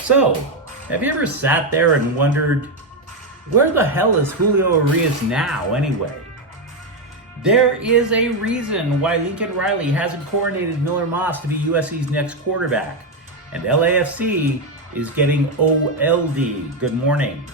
So, have you ever sat there and wondered, where the hell is Julio Urias now anyway? There is a reason why Lincoln Riley hasn't coronated Miller Moss to be USC's next quarterback. And LAFC is getting OLD. Good morning.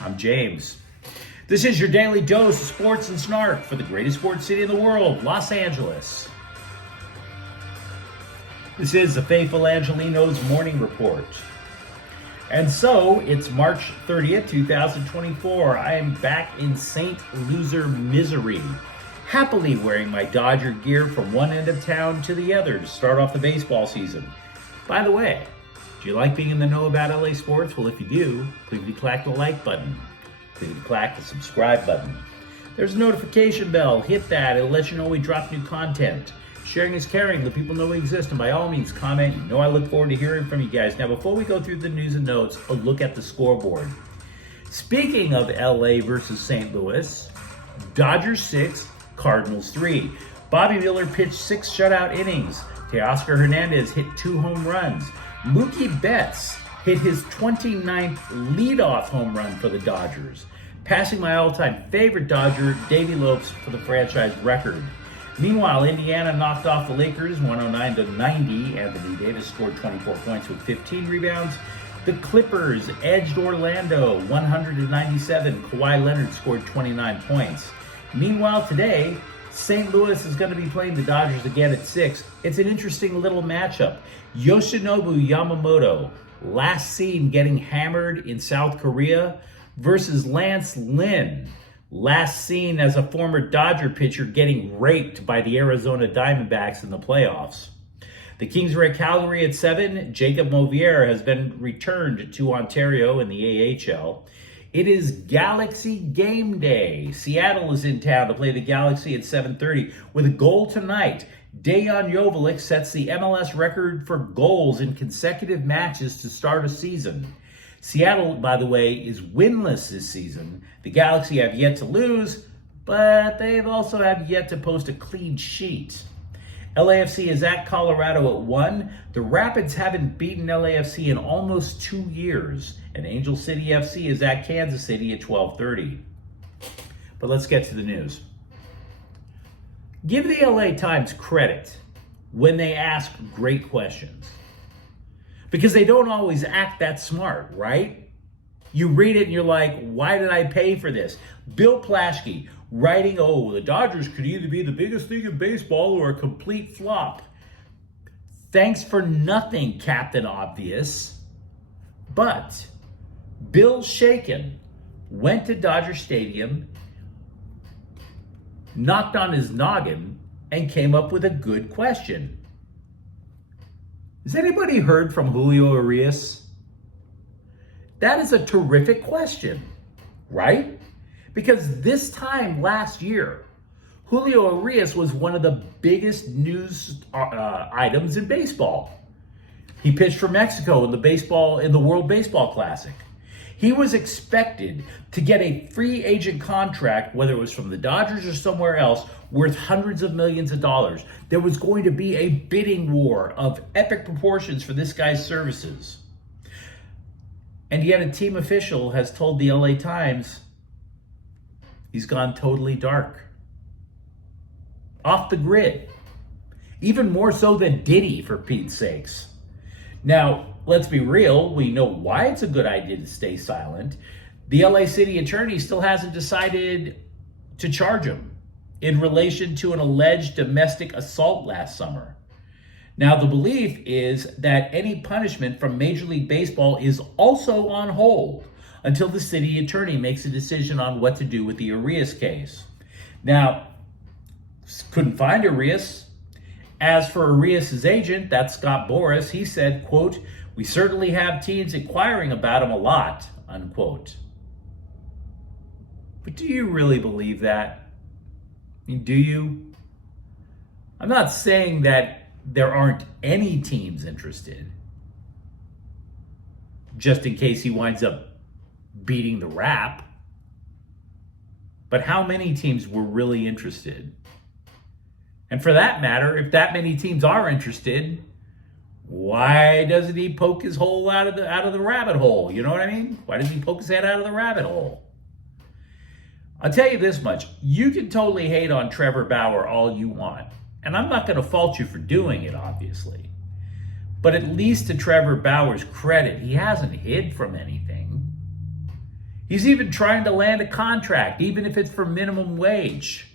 I'm James. This is your daily dose of sports and snark for the greatest sports city in the world, Los Angeles. This is the faithful Angelenos morning report. And so, it's March 30th, 2024. I am back in St. Loser, Missouri, happily wearing my Dodger gear from one end of town to the other to start off the baseball season. By the way, do you like being in the know about LA sports? Well, if you do, clickety-clack the like button. Clickety-clack the subscribe button. There's a notification bell. Hit that. It'll let you know we drop new content. Sharing is caring. Let people know we exist. And by all means, comment. You know I look forward to hearing from you guys. Now, before we go through the news and notes, a look at the scoreboard. Speaking of LA versus St. Louis, Dodgers 6, Cardinals 3. Bobby Miller pitched 6 shutout innings. Teoscar Hernandez hit 2 home runs. Mookie Betts hit his 29th leadoff home run for the Dodgers, passing my all-time favorite Dodger, Davey Lopes, for the franchise record. Meanwhile, Indiana knocked off the Lakers 109-90. Anthony Davis scored 24 points with 15 rebounds. The Clippers edged Orlando 100-97. Kawhi Leonard scored 29 points. Meanwhile, today, St. Louis is going to be playing the Dodgers again at 6. It's an interesting little matchup. Yoshinobu Yamamoto, last seen getting hammered in South Korea, versus Lance Lynn, last seen as a former Dodger pitcher getting raped by the Arizona Diamondbacks in the playoffs. The Kings are at Calgary at 7. Jacob Movier has been returned to Ontario in the AHL. It is Galaxy game day. Seattle is in town to play the Galaxy at 7:30 with a goal tonight. Dejan Joveljic sets the MLS record for goals in consecutive matches to start a season. Seattle, by the way, is winless this season. The Galaxy have yet to lose, but they've also have yet to post a clean sheet. LAFC is at Colorado at 1. The Rapids haven't beaten LAFC in almost 2 years. And Angel City FC is at Kansas City at 12:30. But let's get to the news. Give the LA Times credit when they ask great questions, because they don't always act that smart, right? You read it and you're like, why did I pay for this? Bill Plaschke writing, the Dodgers could either be the biggest thing in baseball or a complete flop. Thanks for nothing, Captain Obvious. But Bill Shaken went to Dodger Stadium, knocked on his noggin, and came up with a good question. Has anybody heard from Julio Urias? That is a terrific question, right? Because this time last year, Julio Urias was one of the biggest news items in baseball. He pitched for Mexico in the World Baseball Classic. He was expected to get a free agent contract, whether it was from the Dodgers or somewhere else, worth hundreds of millions of dollars. There was going to be a bidding war of epic proportions for this guy's services. And yet a team official has told the LA Times he's gone totally dark. Off the grid. Even more so than Diddy, for Pete's sakes. Now, let's be real. We know why it's a good idea to stay silent. The LA City Attorney still hasn't decided to charge him in relation to an alleged domestic assault last summer. Now, the belief is that any punishment from Major League Baseball is also on hold until the city attorney makes a decision on what to do with the Urias case. Now, couldn't find Urias. As for Urias' agent, that's Scott Boras, he said, quote, "We certainly have teams inquiring about him a lot," unquote. But do you really believe that? I mean, do you? I'm not saying that there aren't any teams interested, just in case he winds up beating the rap. But how many teams were really interested? And for that matter, if that many teams are interested, Why doesn't he poke his hole out of the rabbit hole? You know what I mean? Why doesn't he poke his head out of the rabbit hole? I'll tell you this much. You can totally hate on Trevor Bauer all you want. And I'm not going to fault you for doing it, obviously. But at least to Trevor Bauer's credit, he hasn't hid from anything. He's even trying to land a contract, even if it's for minimum wage.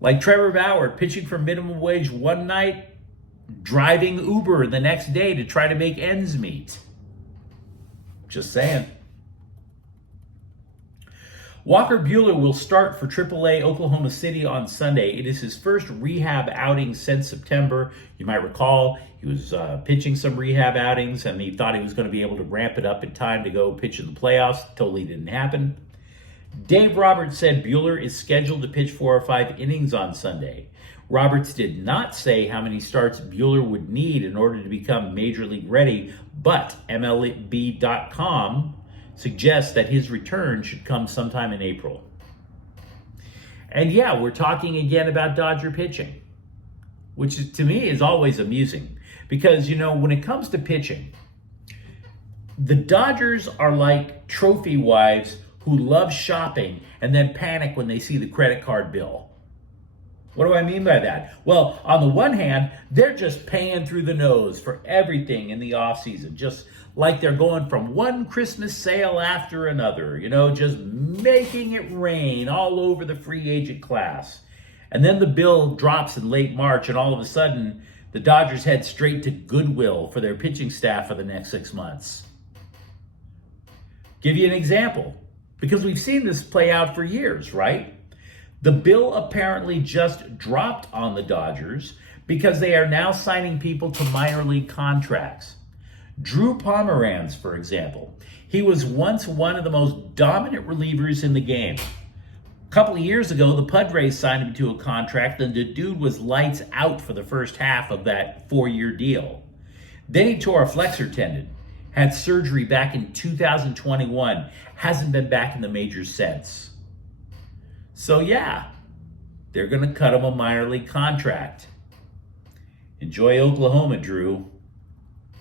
Like Trevor Bauer pitching for minimum wage one night, driving Uber the next day to try to make ends meet. Just saying. Walker Buehler will start for AAA Oklahoma City on Sunday. It is his first rehab outing since September. You might recall he was pitching some rehab outings and he thought he was going to be able to ramp it up in time to go pitch in the playoffs. Totally didn't happen. Dave Roberts said Buehler is scheduled to pitch 4 or 5 innings on Sunday. Roberts did not say how many starts Buehler would need in order to become major league ready, but MLB.com suggests that his return should come sometime in April. And yeah, we're talking again about Dodger pitching, which is, to me, is always amusing. Because, you know, when it comes to pitching, the Dodgers are like trophy wives who love shopping and then panic when they see the credit card bill. What do I mean by that? Well, on the one hand, they're just paying through the nose for everything in the offseason, just like they're going from one Christmas sale after another, you know, just making it rain all over the free agent class. And then the bill drops in late March, and all of a sudden, the Dodgers head straight to Goodwill for their pitching staff for the next 6 months. Give you an example, because we've seen this play out for years, right? The bill apparently just dropped on the Dodgers because they are now signing people to minor league contracts. Drew Pomeranz, for example, he was once one of the most dominant relievers in the game. A couple of years ago, the Padres signed him to a contract, and the dude was lights out for the first half of that 4-year deal. Then he tore a flexor tendon, had surgery back in 2021, hasn't been back in the majors since. So yeah, they're going to cut him a minor league contract. Enjoy Oklahoma, Drew.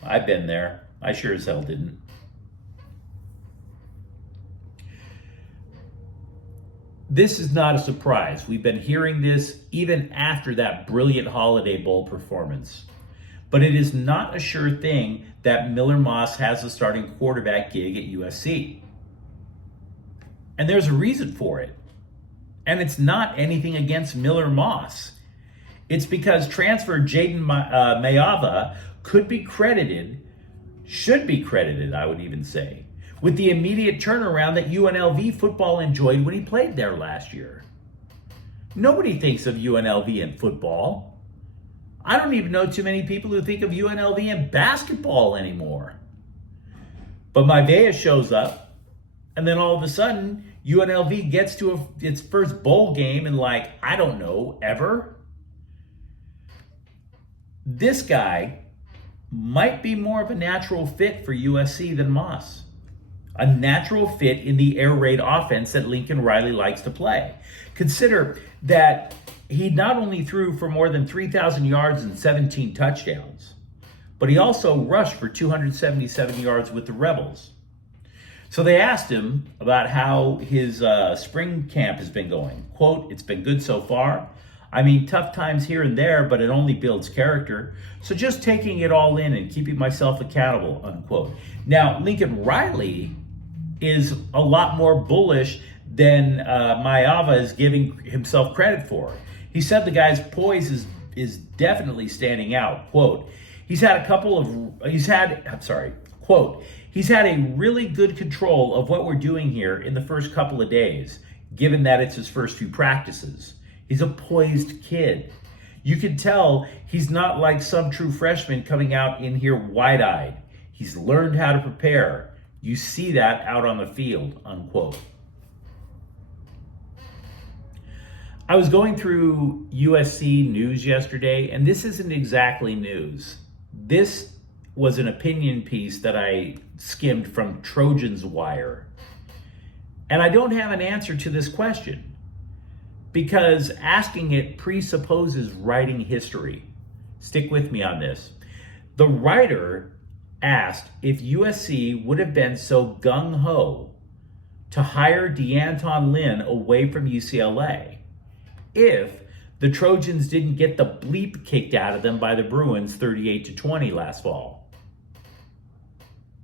I've been there. I sure as hell didn't. This is not a surprise. We've been hearing this even after that brilliant Holiday Bowl performance. But it is not a sure thing that Miller Moss has a starting quarterback gig at USC. And there's a reason for it. And it's not anything against Miller Moss. It's because transfer Jaden Mayava should be credited, I would even say, with the immediate turnaround that UNLV football enjoyed when he played there last year. Nobody thinks of UNLV in football. I don't even know too many people who think of UNLV in basketball anymore. But Maivia shows up, and then all of a sudden, UNLV gets to its first bowl game in I don't know, ever. This guy might be more of a natural fit for USC than Moss. A natural fit in the air raid offense that Lincoln Riley likes to play. Consider that he not only threw for more than 3,000 yards and 17 touchdowns, but he also rushed for 277 yards with the Rebels. So they asked him about how his spring camp has been going. Quote, "It's been good so far. I mean, tough times here and there, but it only builds character. So just taking it all in and keeping myself accountable," unquote. Now, Lincoln Riley is a lot more bullish than Mayava is giving himself credit for. He said the guy's poise is definitely standing out. Quote, he's had a really good control of what we're doing here in the first couple of days, given that it's his first few practices. He's a poised kid. You can tell he's not like some true freshman coming out in here wide-eyed. He's learned how to prepare. You see that out on the field," unquote. I was going through USC news yesterday, and this isn't exactly news. This was an opinion piece that I skimmed from Trojan's Wire. And I don't have an answer to this question, because asking it presupposes writing history. Stick with me on this. The writer asked if USC would have been so gung-ho to hire DeAnton Lynn away from UCLA if the Trojans didn't get the bleep kicked out of them by the Bruins 38-20 last fall.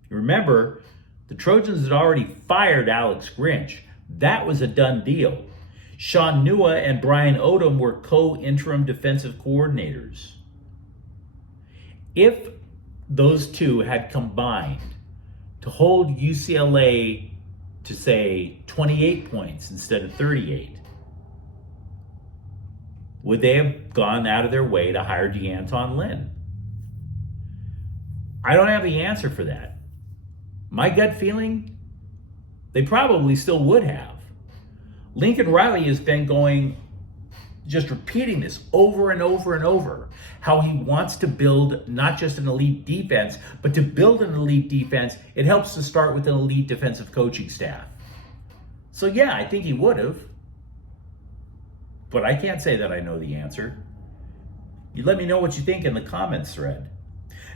Remember, the Trojans had already fired Alex Grinch. That was a done deal. Sean Nua and Brian Odom were co-interim defensive coordinators. If those two had combined to hold UCLA to, say, 28 points instead of 38, would they have gone out of their way to hire DeAnton Lynn? I don't have the answer for that. My gut feeling, they probably still would have. Lincoln Riley has been just repeating this over and over and over, how he wants to build not just an elite defense, but to build an elite defense, it helps to start with an elite defensive coaching staff. So yeah, I think he would have, but I can't say that I know the answer. You let me know what you think in the comments thread.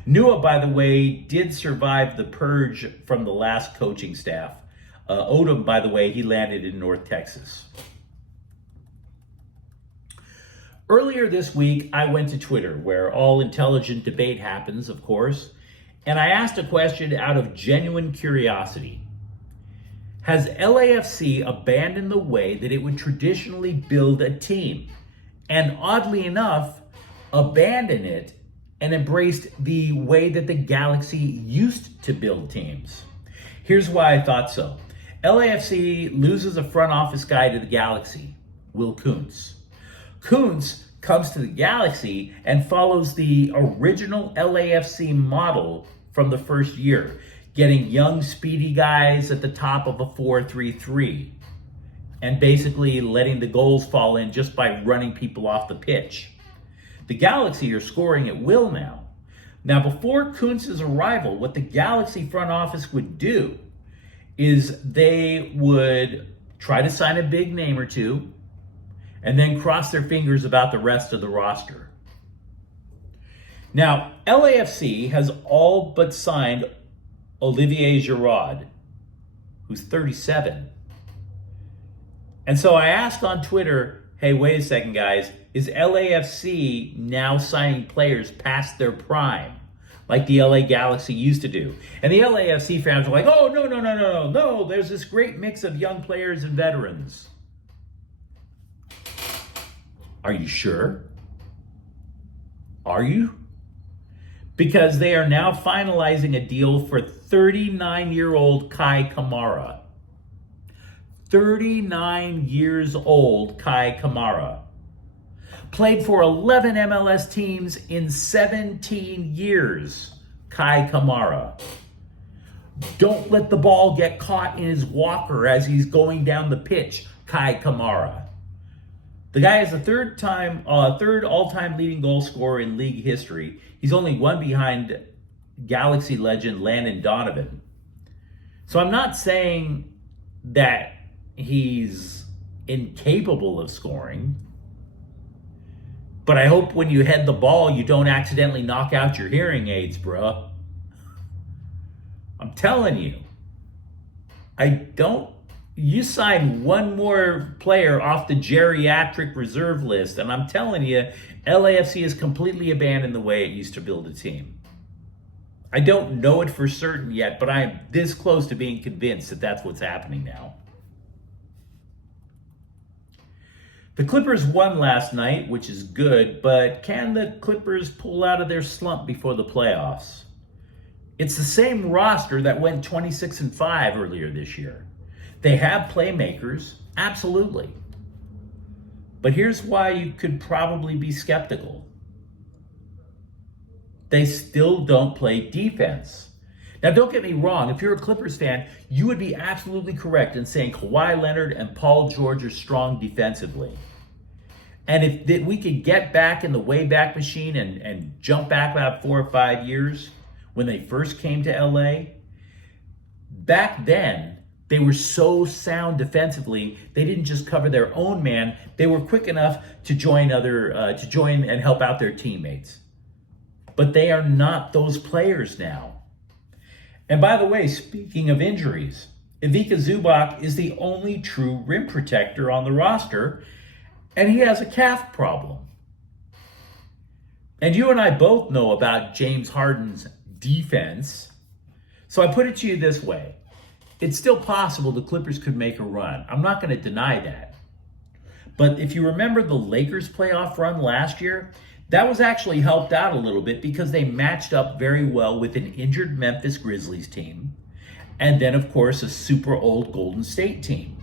Nua, by the way, did survive the purge from the last coaching staff. Odom, by the way, he landed in North Texas. Earlier this week, I went to Twitter, where all intelligent debate happens, of course, and I asked a question out of genuine curiosity. Has LAFC abandoned the way that it would traditionally build a team, and oddly enough, abandoned it and embraced the way that the Galaxy used to build teams? Here's why I thought so. LAFC loses a front office guy to the Galaxy, Will Kuntz. Kuntz comes to the Galaxy and follows the original LAFC model from the first year, getting young, speedy guys at the top of a 4-3-3 and basically letting the goals fall in just by running people off the pitch. The Galaxy are scoring at will now. Now, before Kuntz's arrival, what the Galaxy front office would do is they would try to sign a big name or two and then cross their fingers about the rest of the roster. Now, LAFC has all but signed Olivier Giroud, who's 37. And so I asked on Twitter, hey, wait a second, guys, is LAFC now signing players past their prime, like the LA Galaxy used to do? And the LAFC fans were like, oh, no, there's this great mix of young players and veterans. Are you sure? Are you? Because they are now finalizing a deal for 39-year-old Kai Kamara. 39 years old Kai Kamara. Played for 11 MLS teams in 17 years, Kai Kamara. Don't let the ball get caught in his walker as he's going down the pitch, Kai Kamara. The guy is the third all-time leading goal scorer in league history. He's only one behind Galaxy legend Landon Donovan. So I'm not saying that he's incapable of scoring, but I hope when you head the ball, you don't accidentally knock out your hearing aids, bruh. I'm telling you, you sign one more player off the geriatric reserve list, and I'm telling you, LAFC has completely abandoned the way it used to build a team. I don't know it for certain yet, but I am this close to being convinced that that's what's happening now. The Clippers won last night, which is good, but can the Clippers pull out of their slump before the playoffs? It's the same roster that went 26-5 earlier this year. They have playmakers, absolutely. But here's why you could probably be skeptical. They still don't play defense. Now, don't get me wrong. If you're a Clippers fan, you would be absolutely correct in saying Kawhi Leonard and Paul George are strong defensively. And if we could get back in the Wayback Machine and jump back about 4 or 5 years when they first came to LA, back then, they were so sound defensively, they didn't just cover their own man. They were quick enough to join and help out their teammates. but they are not those players now. And by the way, speaking of injuries, Ivica Zubac is the only true rim protector on the roster, and he has a calf problem. And you and I both know about James Harden's defense. So I put it to you this way. It's still possible the Clippers could make a run. I'm not going to deny that. But if you remember the Lakers playoff run last year, that was actually helped out a little bit because they matched up very well with an injured Memphis Grizzlies team. And then, of course, a super old Golden State team.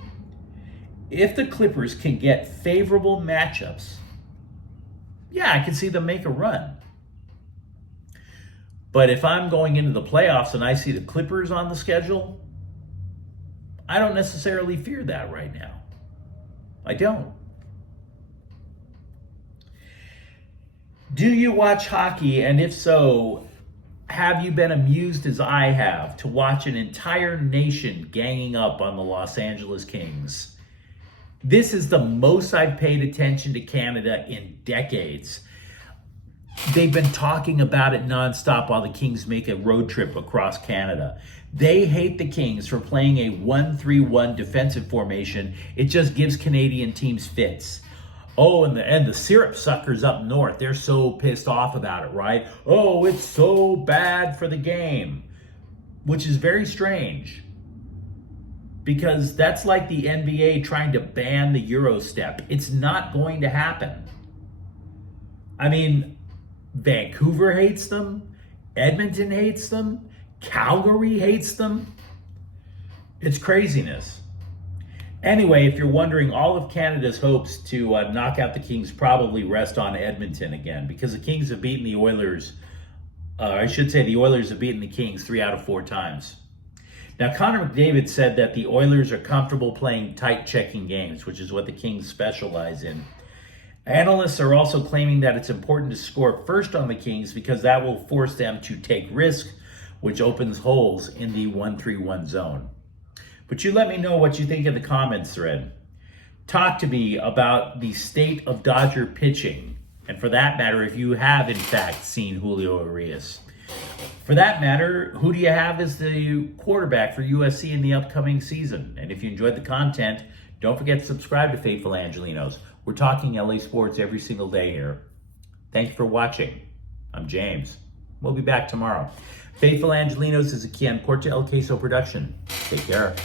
If the Clippers can get favorable matchups, yeah, I can see them make a run. But if I'm going into the playoffs and I see the Clippers on the schedule, I don't necessarily fear that right now. I don't. Do you watch hockey? And if so, have you been amused as I have to watch an entire nation ganging up on the Los Angeles Kings? This is the most I've paid attention to Canada in decades. They've been talking about it nonstop while the Kings make a road trip across Canada. They hate the Kings for playing a 1-3-1 defensive formation. It just gives Canadian teams fits. Oh, and the syrup suckers up north, they're so pissed off about it, right? Oh, it's so bad for the game, which is very strange. Because that's like the NBA trying to ban the Euro step. It's not going to happen. I mean, Vancouver hates them. Edmonton hates them. Calgary hates them. It's craziness. Anyway, if you're wondering, all of Canada's hopes to knock out the Kings probably rest on Edmonton again, because the Kings have beaten the Oilers. The Oilers have beaten the Kings 3 out of 4 times. Now, Connor McDavid said that the Oilers are comfortable playing tight checking games, which is what the Kings specialize in. Analysts are also claiming that it's important to score first on the Kings because that will force them to take risk, which opens holes in the 1-3-1 zone. But you let me know what you think in the comments thread. Talk to me about the state of Dodger pitching. And for that matter, if you have in fact seen Julio Urias. For that matter, who do you have as the quarterback for USC in the upcoming season? And if you enjoyed the content, don't forget to subscribe to Faithful Angelenos. We're talking LA sports every single day here. Thank you for watching. I'm James. We'll be back tomorrow. Faithful Angelenos is a Kian Corte El Queso production. Take care.